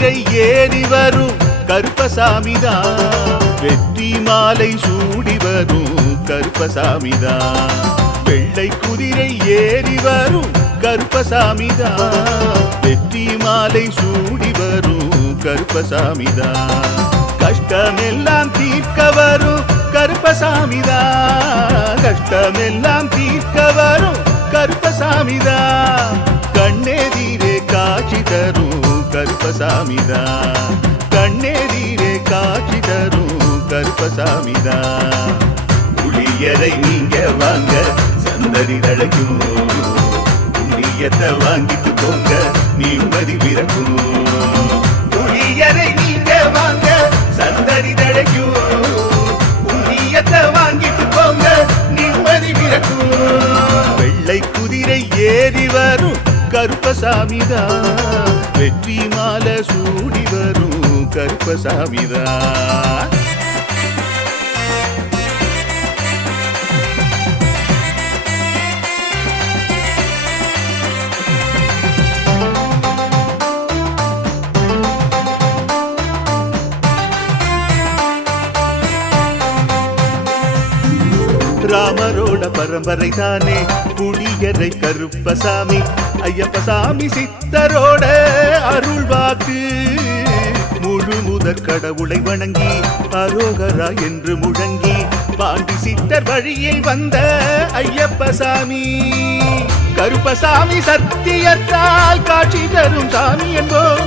குதிரை ஏறி வரும் கருப்பசாமிதான், வெற்றி மாலை சூடி வரும் கருப்பசாமிதான். வெள்ளை குதிரை ஏறி வரும் கருப்பசாமிதான், வெற்றி மாலை சூடி வரும் கருப்பசாமிதான். கஷ்டமெல்லாம் தீர்க்க வரும் கருப்பசாமிதான், கஷ்டமெல்லாம் தீர்க்க வரும் கருப்பசாமிதான். கண்ணெதிரே காட்சி தரும் கருப்பசாமிதான், கண்ணெதிரே காட்சி தரும் கருப்பசாமிதான். புளியரை நீங்க வாங்க சந்ததி தழைக்கும், புண்ணியத்தை வாங்கிட்டு போங்க நிம்மதி பிறக்கும். புளியரை நீங்க வாங்க சந்ததி தழைக்கும், புண்ணியத்தை வாங்கிட்டு போங்க நிம்மதி பிறக்கும். வெள்ளை குதிரை ஏறி வரும் கருப்பசாமிதான், வெற்றி மாலை சூடி வரும் கருப்பசாமிதான். ராமரோட பரம்பரை தானே புளியரை கருப்பசாமி, ஐயப்பசாமி சித்தரோட அருள் வாக்கு. முழு முதற் கடவுளை வணங்கி அரோகரா என்று முழங்கி பாண்டி சித்தர் வழியில் வந்த ஐயப்பசாமி. கருப்பசாமி சத்தியத்தால் காட்சி தரும் சாமி என்போம்,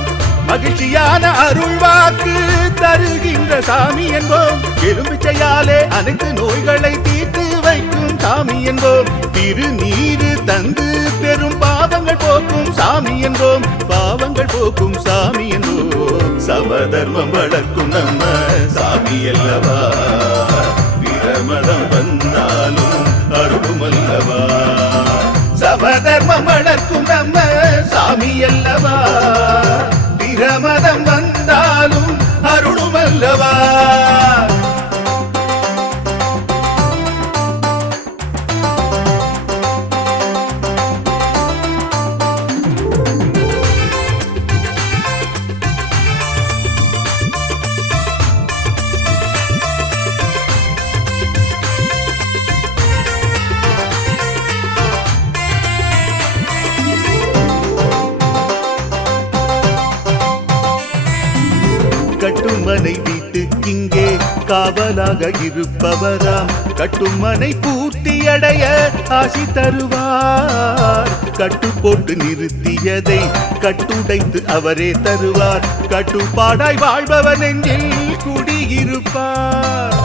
மகிழ்ச்சியான அருள் வாக்கு தருகின்ற சாமி என்போம். எலும்பிச்சையாலே அனைத்து நோய்களை தீர்த்து வைக்கும் சாமி என்போம். திருநீரு தந்து பெரும் பாவங்கள் போக்கும் சாமி என்போம், பாவங்கள் போக்கும் சாமி என்போம். சமதர்மம் வளர்க்கும் நம்ம சாமி அல்லவா, பிரமதம் வந்தாலும் அருளும் அல்லவா. சமதர்மம் வளர்க்கும் நம்ம சாமி அல்லவா, பிரமதம் வந்தாலும் அருளும் அல்லவா. கட்டுமனை வீட்டுக்கிங்கே காவலாக இருப்பவராம், கட்டுமனை பூர்த்தியடைய ஆசி தருவார். கட்டு போட்டு நிறுத்தியதை கட்டுடைத்து அவரே தருவார், கட்டுப்பாடாய் வாழ்பவர் நெஞ்சில் குடியிருப்பார்.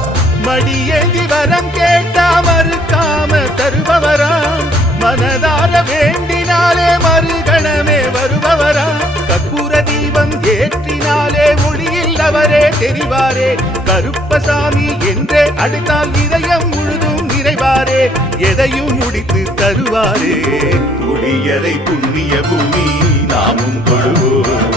மடியேந்தி வரம் கேட்டா மறுக்காம தருபவராம், மனதார வேண்டினாலே மறுகணமே வருபவராம். கற்பூர தீபம் ஏற்றினாலே ஒளியில் அவரே தெரிவாரே, கருப்பசாமி என்றே அழைத்தால் இதயம் முழுதும் நிறைவாரே, எதையும் முடித்து தருவாரே. புளியரை புண்ணிய பூமி நாமும் கொள்வோம்,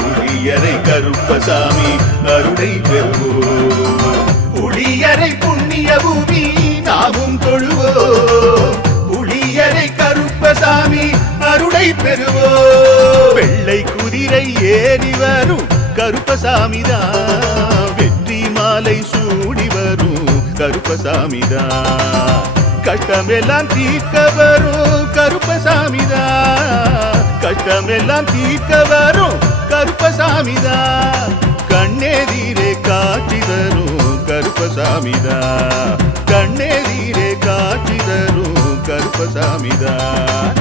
புளியரை கருப்பசாமி அருளை பெறுவோம். புளியரை புண்ணிய பூமி நாமும் தொழுவோம், புளியரை கருப்பசாமி அருளை பெறுவோம். வெள்ளை குதிரை ஏறி வரும் கருப்பசாமிதான், வெற்றி மாலை சூடி வரும் கருப்பசாமிதான். கஷ்டமெல்லாம் தீர்க்க வரும் கருப்பசாமிதான், கஷ்டமெல்லாம் தீர்க்க வரும் கருப்பசாமிதான். கண்ணெதிரே காட்சி தரும் கருப்பசாமிதான், கண்ணெதிரே காட்சி தரும் கருப்பசாமிதான்.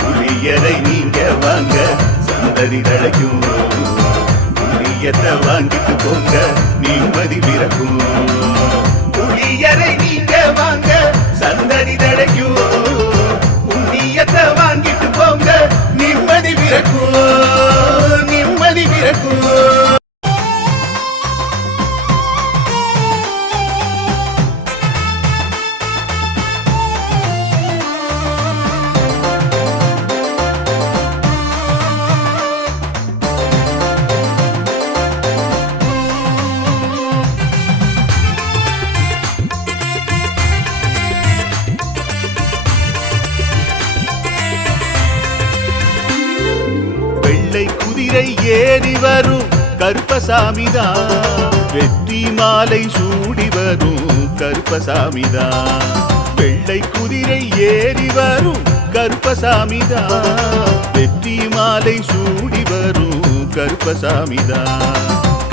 புளியரை நீங்க வாங்க சந்ததி தழைக்கும், புளியத்தை வாங்கிட்டு போங்க நிம்மதி பிறக்கும். புளியரை நீங்க வாங்க சந்ததி தழைக்கும், புண்ணியத்தை வாங்கிட்டு போங்க நிம்மதி பிறக்கும், நிம்மதி பிறக்கும். குதிரை ஏறி வரும் கருப்பசாமிதான், வெற்றி மாலை சூடி வரும் கருப்பசாமிதான். வெள்ளை குதிரை ஏறி வரும் கருப்பசாமிதான், வெற்றி மாலை சூடி வரும் கருப்பசாமிதான்.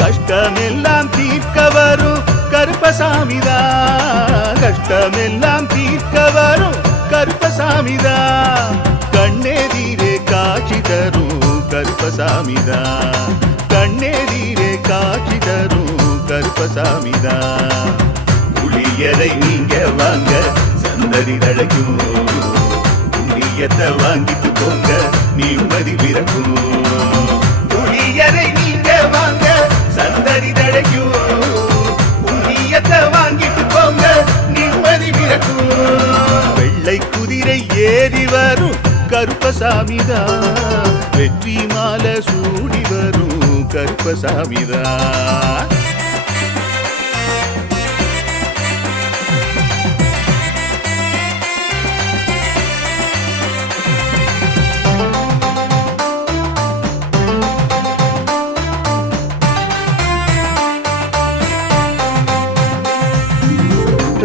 கஷ்டமெல்லாம் தீர்க்க வரும் கருப்பசாமிதான், கஷ்டமெல்லாம் தீர்க்க வரும் கருப்பசாமிதான். கண்ணெதிரே காட்சி தரும் கருப்பசாமிதான், கண்ணெதிரே காட்சி தரும் கருப்பசாமிதான். புளியரை நீங்க வாங்க சந்ததி தழைக்கும், புண்ணியத்தை வாங்கிட்டு போங்க நிம்மதி பிறக்கும். புளியரை நீங்க வாங்க சந்ததி தழைக்கும், புண்ணியத்தை வாங்கிட்டு போங்க நிம்மதி பிறக்கும். வெள்ளை குதிரை ஏறி வரும் கருப்பசாமிதான், வெற்றி மாலை சூடி வரும் கருப்பசாமிதான்.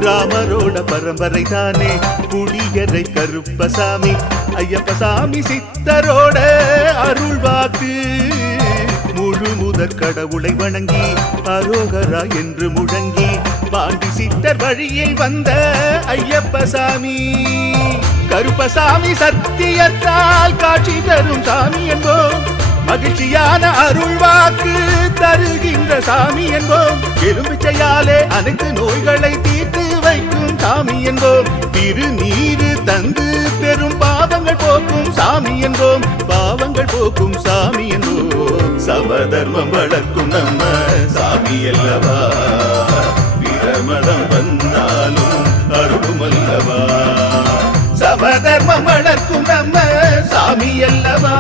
ராமரோட பரம்பரை தானே புளியரை கருப்பசாமி, ஐயப்பசாமி சித்தரோட அருள்வாக்கு. முழு முதற் கடவுளை வணங்கி அரோகரா என்று முழங்கி பாண்டி சித்தர் வழியில் வந்த ஐயப்பசாமி. கருப்பசாமி சத்தியத்தால் காட்சி தரும் சாமி என்போம், மகிழ்ச்சியான அருள்வாக்கு தருகின்ற சாமி என்போம். எலும்பிச்சையாலே அனைத்து நோய்களை தீர்த்து வைக்கும் சாமி என்போம். திருநீரு தந்து பெரும் பாவங்கள் போக்கும் சாமி என்போம், பாவங்கள் போக்கும் சாமி என்போம். சமதர்மம் வளர்க்கும் நம்ம சாமி அல்லவா, பிரமதம் வந்தாலும் அருளும் அல்லவா. சமதர்மம் வளர்க்கும் நம்ம சாமி அல்லவா,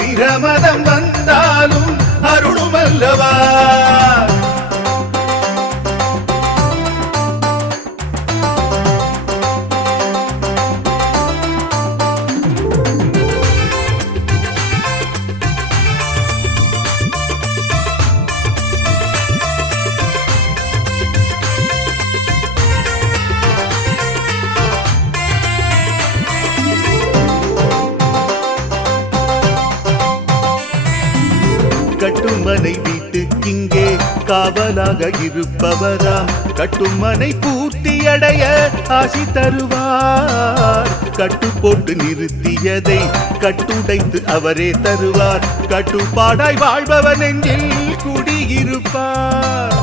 பிரமதம் வந்தாலும் அருளும் அல்லவா. கட்டுமனை வீட்டுக்கிங்கே காவலாக இருப்பவராம், கட்டுமனை பூர்த்தியடைய ஆசி தருவார். கட்டு போட்டு நிறுத்தியதை கட்டுடைத்து அவரே தருவார், கட்டுப்பாடாய் வாழ்பவர் நெஞ்சில் குடியிருப்பார்.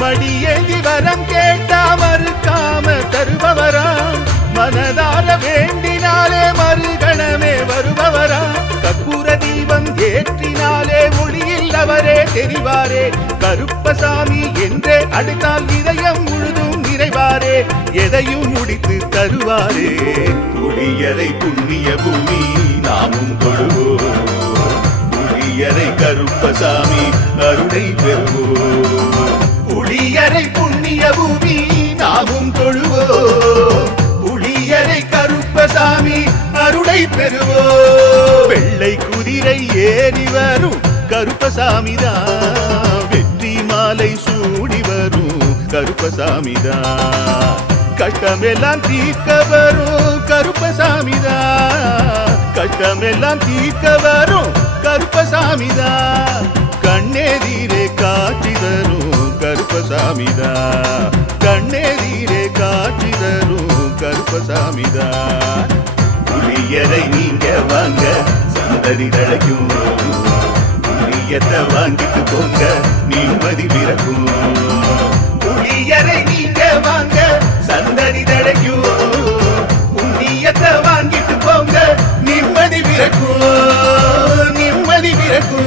மடியேந்தி வரம் கேட்டா மறுக்காம தருபவராம், மனதார வேண்டினாலே மறுகணமே வருபவரா. கற்பூர தீபம் ஏற்றினாலே ஒளியில் அவரே தெரிவாரே, கருப்பசாமி என்றே அழைத்தால் இதயம் முழுதும் நிறைவாரே, எதையும் முடித்து தருவாரே. புளியரை புண்ணிய பூமி நாமும் தொழுவோம், புளியரை கருப்பசாமி அருளை பெறுவோம். புளியரை புண்ணிய பூமி நாமும் தொழுவோம், புளியரை கருப்பசாமி அருளை பெறுவோம். வெள்ளை குதிரை ஏறி வரும் கருப்பசாமிதான், வெற்றி மாலை சூடி வரும் கருப்பசாமிதான். கஷ்டமெல்லாம் தீர்க்க வரும் கருப்பசாமிதான், கஷ்டமெல்லாம் தீர்க்க வரும் கருப்பசாமிதான். கண்ணெதிரே காட்சி தரும் கருப்பசாமிதான், கண்ணெதிரே காட்சி தரும் கருப்பசாமிதான். புளியரை நீங்க வாங்க சந்ததி தழைக்கும், புளியத்தை வாங்கிட்டு போங்க நிம்மதி பிறக்கும். புளியரை நீங்க வாங்க சந்ததி தழைக்கும், புண்ணியத்தை வாங்கிட்டு போங்க நிம்மதி பிறக்கும், நிம்மதி பிறக்கும்.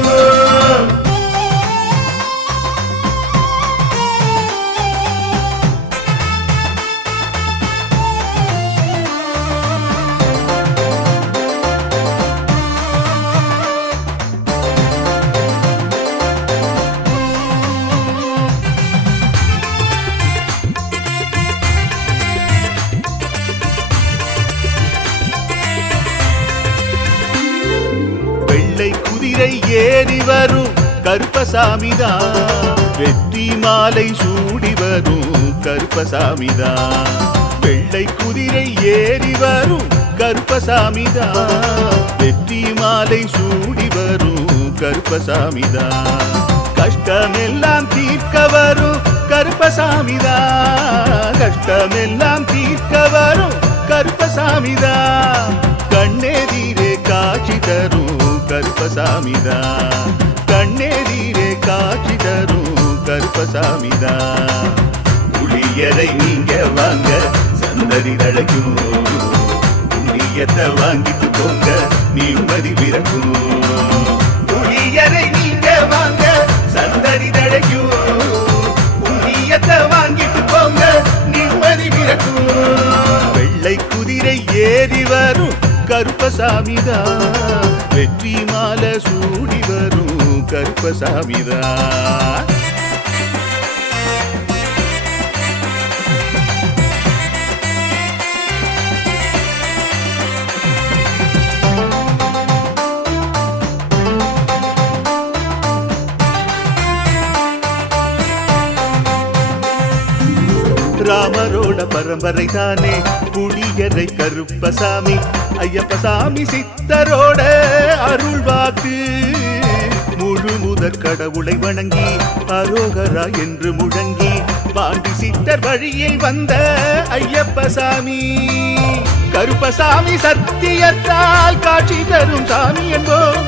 ஏறி வரும் கருப்பசாமிதான், வெற்றி மாலை சூடி வரும் கருப்பசாமிதான். வெள்ளை குதிரை ஏறி வரும் கருப்பசாமிதான், வெற்றி மாலை சூடி வரும் கருப்பசாமிதான். கஷ்டமெல்லாம் தீர்க்க வரும் கருப்பசாமிதான், கஷ்டமெல்லாம் தீர்க்க வரும் கருப்பசாமிதான். கண்ணெதிரே காட்சி தரும் கருப்பசாமிதான், கண்ணெதிரே காட்சி தரும் கருப்பசாமிதான். புளியரை நீங்க வாங்க சந்ததி தழைக்கும், புண்ணியத்தை வாங்கிட்டு போங்க நிம்மதி பிறக்கும். புளியரை நீங்க வாங்க சந்ததி தழைக்கும், புண்ணியத்தை வாங்கிட்டு போங்க நிம்மதி பிறக்கும். வெள்ளை குதிரை ஏறி வரும் கருப்பசாமிதான், வெற்றி மாலை சூடி வரும் கருப்பசாமிதான். ராமரோட பரம்பரை தானே புளியரை கருப்பசாமி, ஐயப்பசாமி சித்தரோட அருள்வாக்கு. முழு முதற் கடவுளை வணங்கி அரோகரா என்று முழங்கி பாண்டி சித்தர் வழியில் வந்த ஐயப்பசாமி. கருப்பசாமி சத்தியத்தால் காட்சி தரும் சாமி என்போம்,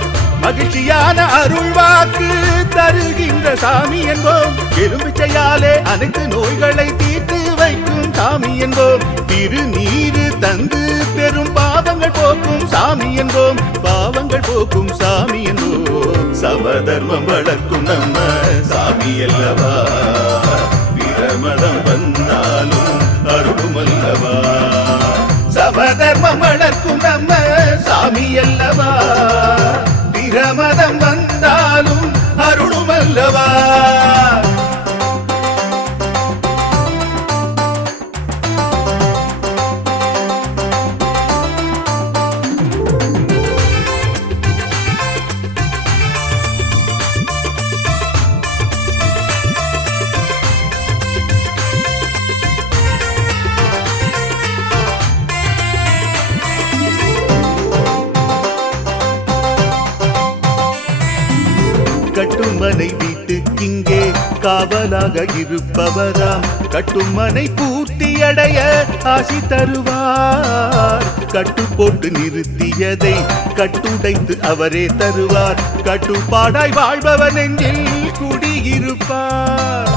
மகிழ்ச்சியான அருள்வாக்கு தருகின்ற சாமி என்போம். எலும்பிச்சையாலே அனைத்து நோய்களை தீர்த்து வைக்கும் சாமி என்போம். திருநீரு தந்து பெரும் பாவங்கள் போக்கும் சாமி என்போம், பாவங்கள் போக்கும் சாமி என்போம். சமதர்மம் வளர்க்கும் நம்ம சாமி அல்லவா, பிரமதம் வந்தாலும் அருளும் அல்லவா. சமதர்மம் வளர்க்கும் நம்ம சாமி அல்லவா, பிரமதம் வந்தாலும் அருளும் அல்லவா. கட்டுமனை வீட்டுக்கிங்கே காவலாக இருப்பவராம், கட்டுமனை பூர்த்தியடைய ஆசி தருவார். கட்டு போட்டு நிறுத்தியதை கட்டுடைத்து அவரே தருவார், கட்டுப்பாடாய் வாழ்பவர் நெஞ்சில் குடியிருப்பார்.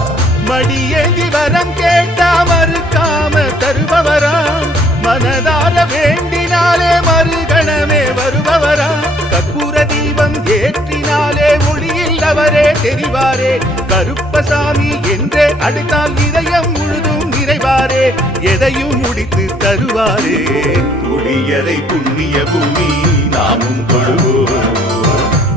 மடியேந்தி வரம் கேட்டா மறுக்காம தருபவராம், மனதார வேண்டினாலே மறுகணமே வருபவராம். கற்பூர தீபம் ஏற்றினாலே ஒளியில் அவரே தெரிவாரே, கருப்பசாமி என்றே அழைத்தால் இதயம் முழுதும் நிறைவாரே, எதையும் முடித்து தருவாரே. புளியரை புண்ணிய பூமி நாமும் தொழுவோம்,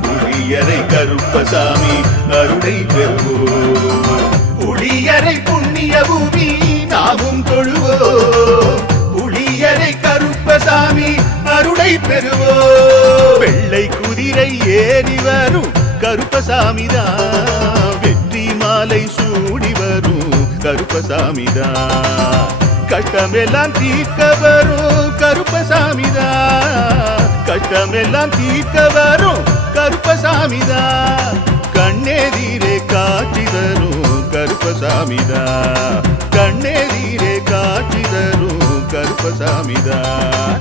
புளியரை கருப்பசாமி அருளை பெறுவோம். புளியரை புண்ணிய பூமி நாமும் தொழுவோம், புளியரை கருப்பசாமி அருளை பெறுவோம். வெள்ளை குதிரை ஏறி வரும் கருப்பசாமிதான், வெற்றி மாலை சூடி வரும் கருப்பசாமிதான். கஷ்டமெல்லாம் தீர்க்க வரும் கருப்பசாமிதான், கஷ்டமெல்லாம் தீர்க்க வரும் கருப்பசாமிதான். கண்ணெதிரே காட்சி தரும் கருப்பசாமிதான், கண்ணெதிரே காட்சி தரும் கருப்பசாமிதான்.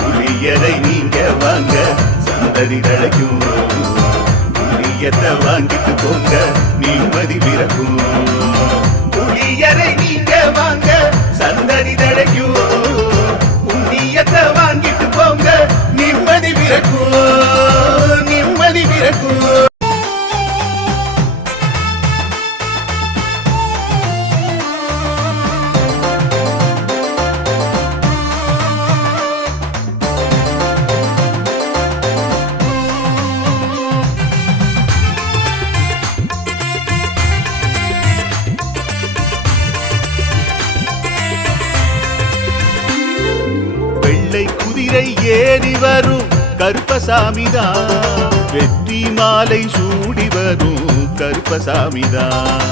புளியரை நீங்க வாங்க சந்ததி தழைக்கும், புளியத்தை வாங்கிட்டு போங்க நிம்மதி பிறக்கும். புளியரை நீங்க வாங்க சந்ததி தழைக்கும், புண்ணியத்தை வாங்கிட்டு போங்க நிம்மதி பிறக்கும், நிம்மதி பிறக்கும். வெள்ளை குதிரை ஏறி வரும் கருப்பசாமிதான், வெற்றி மாலை சூடி வரும் கருப்பசாமிதான்.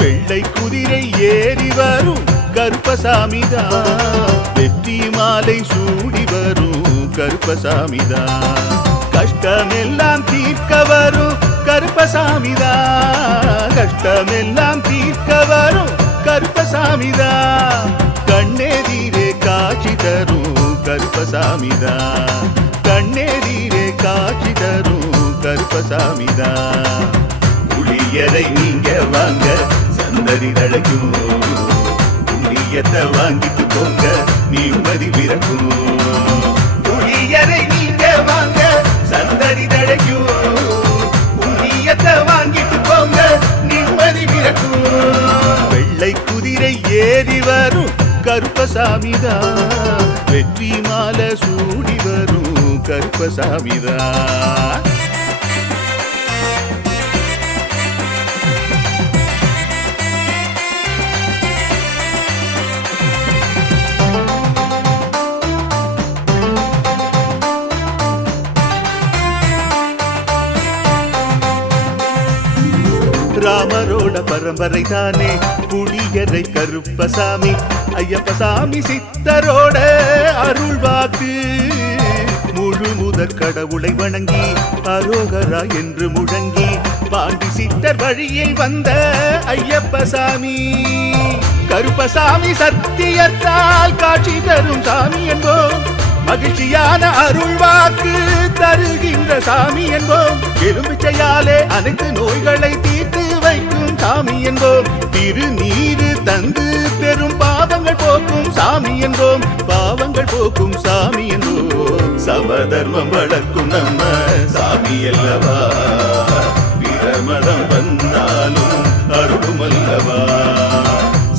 வெள்ளை குதிரை ஏறி வரும் கருப்பசாமிதான். வெற்றி மாலை சூடி வரும் கருப்பசாமிதான். கஷ்டமெல்லாம் தீர்க்க வரும் கருப்பசாமிதான். கஷ்டமெல்லாம் தீர்க்க வரும் கருப்பசாமிதான். கண்ணெதிரே காட்சி தரும் கருப்பசாமிதான். கண்ணெதிரே காட்சி தரும் கருப்பசாமிதான். புளியரை நீங்க வாங்க சந்ததி தழைக்கும். புண்ணியத்தை வாங்கிட்டு போங்க நிம்மதி பிறக்கும். புளியரை நீங்க வாங்க சந்ததி தழைக்கும். புண்ணியத்தை வாங்கிட்டு போங்க நிம்மதி பிறக்கும். வெள்ளை குதிரை ஏறி வரும் கருப்பசாமிதான். வெற்றி மாலை சூடி வரும் கருப்பசாமிதான். ராமரோட பரம்பரை தானே புளியரை கருப்பசாமி. ஐயப்பசாமி சித்தரோட அருள்வாக்கு. முழு முதற் கடவுளை வணங்கி அரோகரா என்று முழங்கி பாண்டி சித்தர் வழியில் வந்த ஐயப்பசாமி. கருப்பசாமி சத்தியத்தால் காட்சி தரும் சாமி என்போம். மகிழ்ச்சியான அருள்வாக்கு தருகின்ற சாமி என்போம். எலும்பிச்சையாலே அனைத்து நோய்களை தீர்த்து வைக்கும் சாமி என்போம். திருநீரு தந்து பெரும் பாவங்கள் போக்கும் சாமி என்போம். பாவங்கள் போக்கும் சாமி என்போம். சமதர்மம் வளர்க்கும் நம்ம சாமி அல்லவா. பிரமதம் வந்தாலும் அருளும் அல்லவா.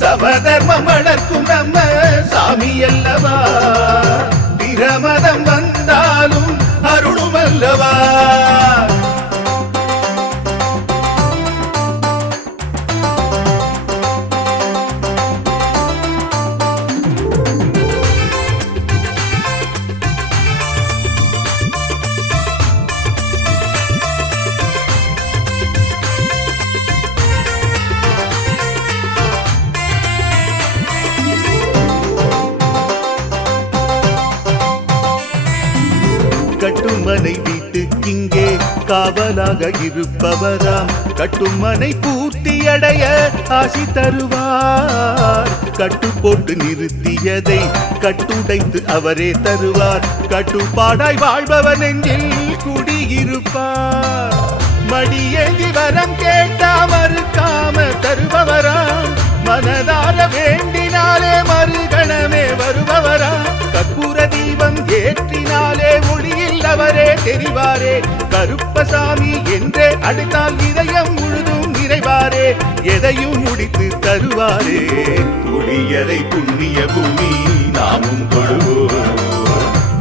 சமதர்மம் வளர்க்கும் நம்ம சாமி அல்லவா. பிரமதம் வந்தாலும் அருளும் அல்லவா. கட்டுமனை வீட்டுக்கிங்கே காவலாக இருப்பவராம். கட்டுமனை பூர்த்தி அடைய ஆசி தருவார். கட்டு போட்டு நிறுத்தியதை கட்டுடைத்து அவரே தருவார். கட்டுப்பாடாய் வாழ்பவர் நெஞ்சில் குடியிருப்பார். மடியேந்தி வரம் கேட்டா மறுக்காம தருபவராம். மனதார வேண்டினாலே மறுகணமே வருபவராம். கற்பூர தீபம் ஏற்றினாலே ஒளியில் அவரே தெரிவாரே. கருப்பசாமி என்றே அழைத்தால் இதயம் முழுதும் நிறைவாரே. எதையும் முடித்து தருவாரே. புளியரை புண்ணிய பூமி நாமும் தொழுவோம்.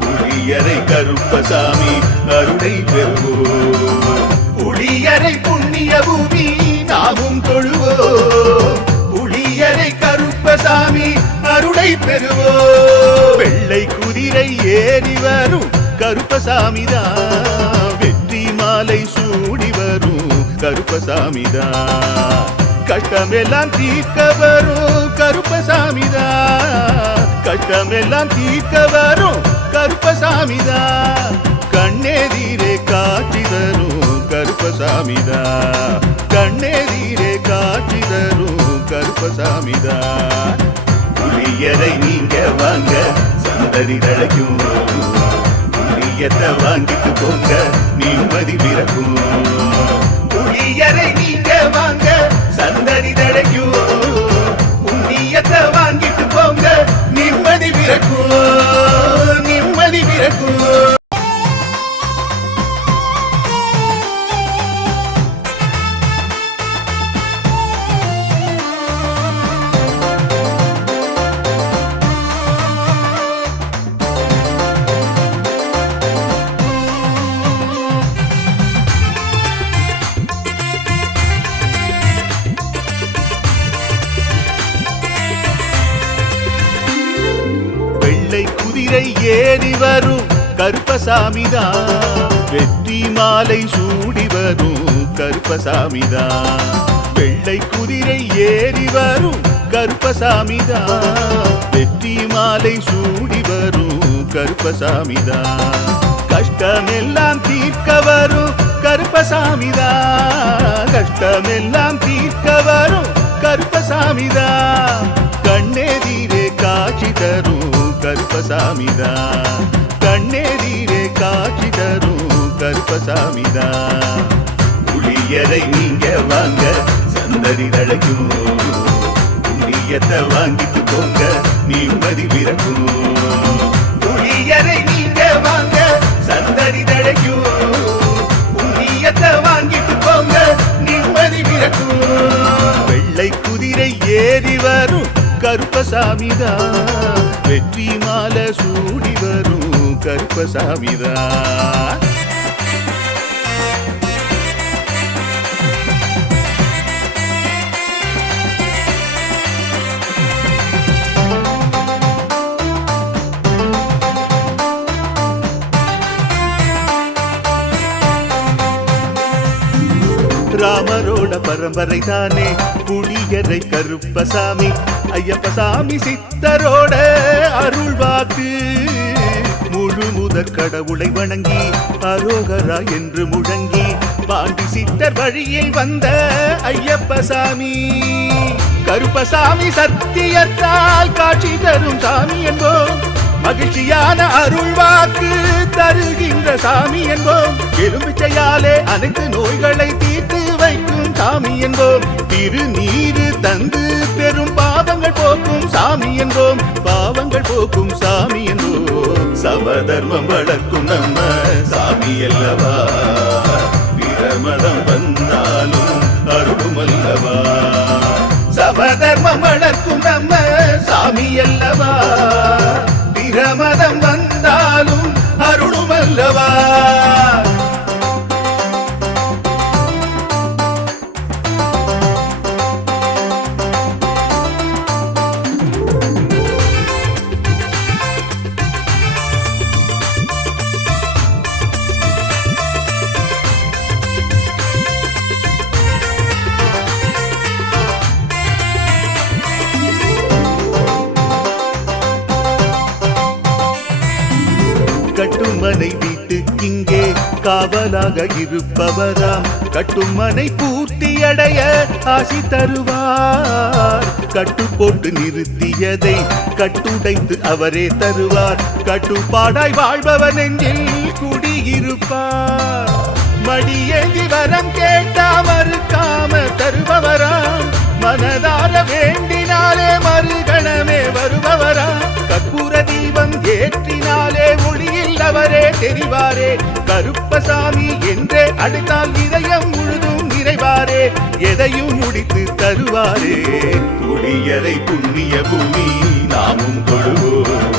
புளியரை கருப்பசாமி அருளை பெறுவோம். புளியரை புண்ணிய பூமி நாமும் தொழுவோம். புளியரை கருப்பசாமி அருளை பெறுவோம். வெள்ளை குதிரை ஏறி வரும் கருப்பசாமிதான். வெற்றி மாலை சூடி வரும் கருப்பசாமிதான். கஷ்டமெல்லாம் தீர்க்க வரும் கருப்பசாமிதான். கஷ்டமெல்லாம் தீர்க்க வரும் கருப்பசாமிதான். கண்ணெதிரே காட்சி தரும் கருப்பசாமிதான். கண்ணெதிரே காட்சி தரும் கருப்பசாமிதான். புளியரை நீங்க வாங்க சந்ததி தழைக்கும். புளியத்தை வாங்கிட்டு போங்க நிம்மதி பிறக்கும். புளியரை நீங்க வாங்க சந்ததி தழைக்கும். புண்ணியத்தை வாங்கிட்டு போங்க நிம்மதி பிறக்கும். நிம்மதி பிறக்கும். ஏறி வரும் கருப்பசாமிதான். வெற்றி வெற்றி மாலை சூடி வரும் கருப்பசாமிதான். வெள்ளை குதிரை ஏறி வரும் கருப்பசாமிதான். வெற்றி மாலை சூடி வரும் கருப்பசாமிதான். கஷ்டமெல்லாம் தீர்க்க வரும் கருப்பசாமிதான். கஷ்டமெல்லாம் தீர்க்க வரும் கருப்பசாமிதான். கண்ணெதிரே காட்சி தரும் கருப்பசாமிதான். கண்ணெதிரே காட்சி தரும் கருப்பசாமிதான். புளியரை நீங்க வாங்க சந்ததி தழைக்கும். புண்ணியத்தை வாங்கிட்டு போங்க நிம்மதி பிறக்கும். புளியரை நீங்க வாங்க சந்ததி தழைக்கும். புண்ணியத்தை வாங்கிட்டு போங்க நிம்மதி பிறக்கும். வெள்ளை குதிரை ஏறி வரும் கருப்பசாமிதான். வெற்றி மாலை சூடி வரும் கருப்பசாமிதான். ராமரோட பரம்பரை தானே புளியரை கருப்பசாமி. ஐயப்பசாமி சித்தரோட அருள் வாக்கு. முழு முதற் கடவுளை வணங்கி அரோகரா என்று முழங்கி பாண்டி சித்தர் வழியில் வந்த ஐயப்பசாமி. கருப்பசாமி சத்தியத்தால் காட்சி தரும் சாமி என்போம். மகிழ்ச்சியான அருள் வாக்கு தருகின்ற சாமி என்போம். எலுமிச்சையாலே அனைத்து நோய்களை தீர்த்து வைக்கும் சாமி என்போம். திருநீரு தந்து பெரும் பாவங்கள் போக்கும் சாமி என்போம். பாவங்கள் போக்கும் சாமி என்போம். சமதர்மம் வளர்க்கும் நம்ம சாமி அல்லவா. பிரமதம் வந்தாலும் அருளும் அல்லவா. சமதர்மம் வளர்க்கும் நம்ம சாமி அல்லவா. பிரமதம் வந்தாலும் அருளும் அல்லவா. கட்டுமனை வீட்டுக்கிங்கே காவலாக இருப்பவராம். கட்டுமனை பூர்த்தியடைய ஆசி தருவார். கட்டு போட்டு நிறுத்தியதை கட்டுடைத்து அவரே தருவார். கட்டுப்பாடாய் வாழ்பவன் நெஞ்சில் குடியிருப்பார். மடியேந்தி வரம் கேட்டா மறுக்காம தருபவராம். மனதார வேண்டினாலே மறுகணமே வருபவராம். கற்பூர தீபம் ஏற்றினாலே ஒளியில் அவரே தெரிவாரே. கருப்பசாமி என்றே அழைத்தால் இதயம் முழுதும் நிறைவாரே. எதையும் முடித்து தருவாரே. புளியரை புண்ணிய பூமி நாமும் தொழுவோம்.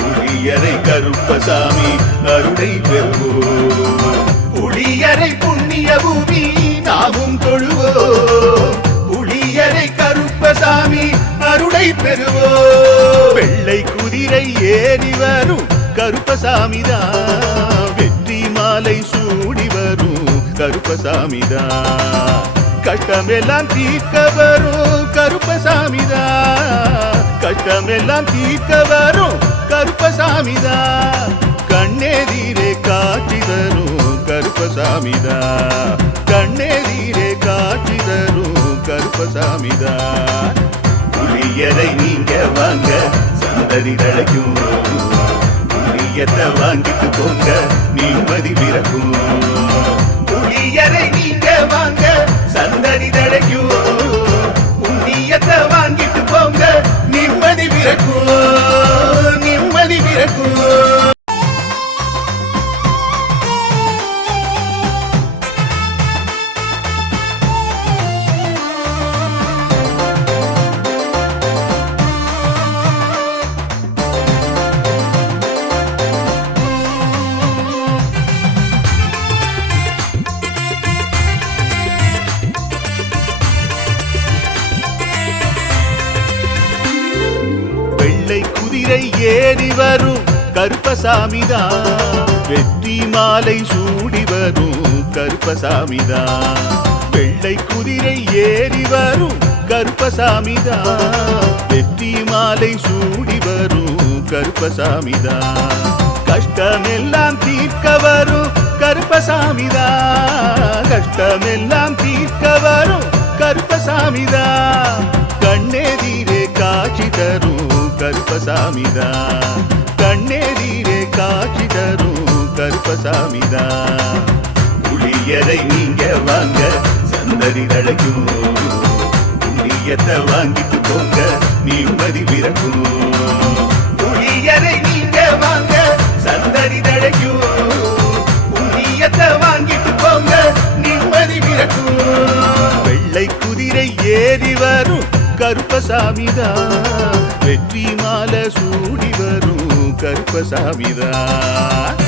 புளியரை கருப்பசாமி அருளை பெறுவோம். புளியரை புண்ணிய பூமி நாமும் தொழுவோம். புளியரை கருப்பசாமி அருளை பெறுவோம். வெள்ளை குதிரை ஏறி வரும் கருப்பசாமிதான். வெற்றி மாலை சூடி வரும் கருப்பசாமிதான். கஷ்டமெல்லாம் தீர்க்க வரும் கருப்பசாமிதான். கஷ்டமெல்லாம் தீர்க்க வரும் கருப்பசாமிதான். கண்ணெதிரே காட்சி தரும் கருப்பசாமிதான். கண்ணெதிரே காட்சி தரும் கருப்பசாமிதான். புளியரை நீங்க வாங்க சந்ததி தழைக்கும். புளியத்தை வாங்கிட்டு போங்க நிம்மதி பிறக்கும். புளியரை நீங்க வாங்க சந்ததி தழைக்கும். புண்ணியத்தை வாங்கிட்டு போங்க நிம்மதி பிறக்கும். நிம்மதி பிறக்கும். குதிரை ஏறி வரும் கருப்பசாமிதான். வெற்றி மாலை சூடி வரும் கருப்பசாமிதான். வெள்ளை குதிரை ஏறி வரும் கருப்பசாமிதான். வெற்றி மாலை சூடி வரும் கருப்பசாமிதான். கஷ்டமெல்லாம் தீர்க்க வரும் கருப்பசாமிதான். கஷ்டமெல்லாம் தீர்க்க வரும் கருப்பசாமிதான். கண்ணெதிரே காட்சி தரும் கருப்பசாமிதான். கண்ணெதிரே காட்சி தரும் கருப்பசாமிதான். புளியரை நீங்க வாங்க சந்தடி தழைக்கும். புண்ணியத்தை வாங்கிட்டு போங்க நிம்மதி பிறக்கும். புளியரை நீங்க வாங்க சந்தடி தழைக்கும். புண்ணியத்தை வாங்கிட்டு போங்க நிம்மதி பிறக்கும். வெள்ளை குதிரை ஏறி வரும் கருப்பசாமிதான். வெற்றி மாலை சூடி வரும் கருப்பசாமிதான்.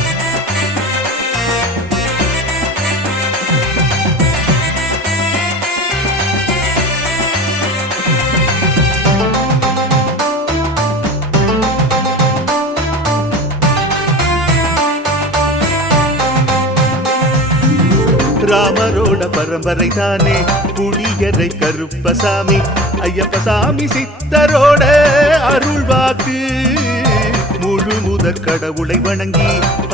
ராமரோட பரம்பரை தானே புளியரை கருப்பசாமி. ஐயப்பசாமி சித்தரோட அருள் வாக்கு. முழு முதற் கடவுளை வணங்கி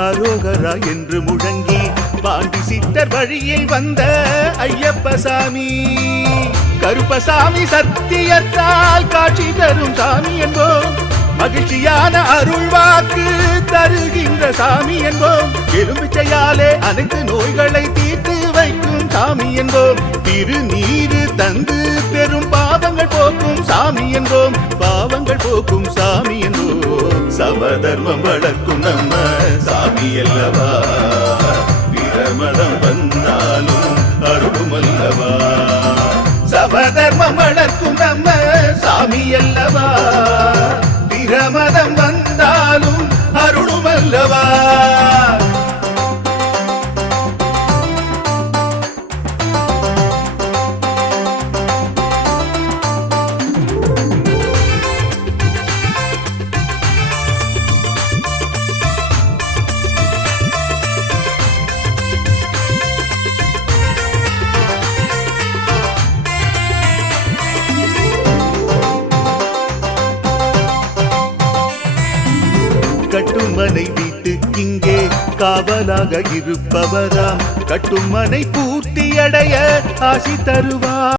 அரோகரா என்று முழங்கி பாண்டி சித்தர் வழியை வந்த ஐயப்பசாமி. கருப்பசாமி சத்தியத்தால் காட்சி தரும் சாமி என்போம். மகிழ்ச்சியான அருள் வாக்கு தருகின்ற சாமி என்போம். எலும்பிச்சையாலே அனைத்து நோய்களை தீர்த்து வைக்கும் சாமி என்போம். திருநீரு தந்து பெரும் பாவங்கள் போக்கும் சாமி என்போம். பாவங்கள் போக்கும் சாமி என்போம். சமதர்மம் வளர்க்கும் நம்ம சாமி அல்லவா. பிரமதம் வந்தாலும் அருளும் அல்லவா. சமதர்மம் வளர்க்கும் நம்ம சாமி அல்லவா. பிரமதம் வந்தாலும் அருளும் அல்லவா. கட்டுமனை வீட்டுக்கிங்கே காவலாக இருப்பவராம். கட்டுமனை பூர்த்தியடைய ஆசி தருவார்.